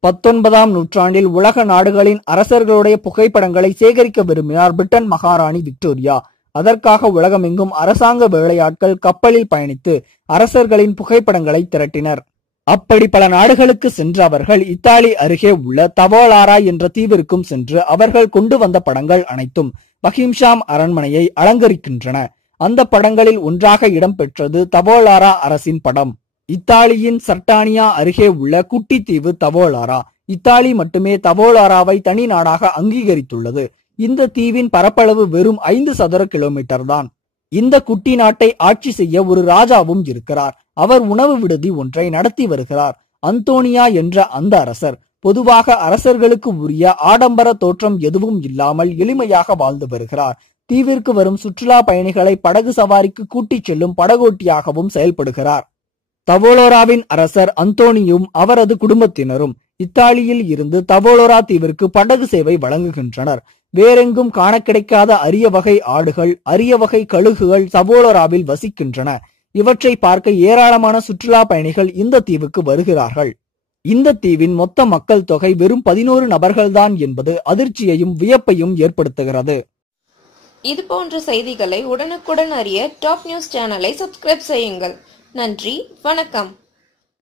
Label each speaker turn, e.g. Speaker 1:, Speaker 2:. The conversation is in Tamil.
Speaker 1: பத்தொன்பதாம் நூற்றாண்டில் உலக நாடுகளின் அரசர்களுடைய புகைப்படங்களை சேகரிக்க விரும்பினார் பிரிட்டன் மகாராணி விக்டோரியா. அதற்காக உலகமெங்கும் அரசாங்க வேலையாட்கள் கப்பலில் பயணித்து அரசர்களின் புகைப்படங்களை திரட்டினர். அப்படி பல நாடுகளுக்கு சென்ற அவர்கள் இத்தாலி அருகே உள்ள தவோலாரா என்ற தீவிற்கும் சென்று அவர்கள் கொண்டு வந்த படங்கள் அனைத்தும் பஹிம்ஷாம் அரண்மனையை அலங்கரிக்கின்றன. அந்த படங்களில் ஒன்றாக இடம்பெற்றது தவோலாரா அரசின் படம். இத்தாலியின் சர்டானியா அருகே உள்ள குட்டித்தீவு தவோலாரா. இத்தாலி மட்டுமே தவோலாராவை தனி நாடாக அங்கீகரித்துள்ளது. இந்த தீவின் பரப்பளவு வெறும் ஐந்து சதுர கிலோமீட்டர் தான். இந்த குட்டி நாட்டை ஆட்சி செய்ய ஒரு ராஜாவும் இருக்கிறார். அவர் உணவு விடுதி ஒன்றை நடத்தி வருகிறார். அந்தோனியா என்ற அந்த அரசர் பொதுவாக அரசர்களுக்கு உரிய ஆடம்பர தோற்றம் எதுவும் இல்லாமல் எளிமையாக வாழ்ந்து வருகிறார். தீவிற்கு வரும் சுற்றுலா பயணிகளை படகு சவாரிக்கு கூட்டிச் செல்லும் படகோட்டியாகவும் செயல்படுகிறார். தவோலோராவின் அரசர் அந்தோனியும் அவரது குடும்பத்தினரும் இத்தாலியில் இருந்து தவோலோரா தீவிற்கு படகு சேவை வழங்குகின்றனர். வேறெங்கும் காண கிடைக்காத அரிய வகை ஆடுகள் அரிய வகை கழுகுகள் தவோலோராவில் வசிக்கின்றன. இவற்றை பார்க்க ஏராளமான சுற்றுலா பயணிகள் இந்த தீவுக்கு வருகிறார்கள். இந்த தீவின் மொத்த மக்கள் தொகை வெறும் பதினோரு நபர்கள்தான் என்பது அதிர்ச்சியையும் வியப்பையும் ஏற்படுத்துகிறது.
Speaker 2: இது போன்ற செய்திகளை உடனுக்குடன் அறிய டாப் நியூஸ் சேனலை சப்ஸ்கிரைப் செய்யுங்கள். நன்றி. வணக்கம்.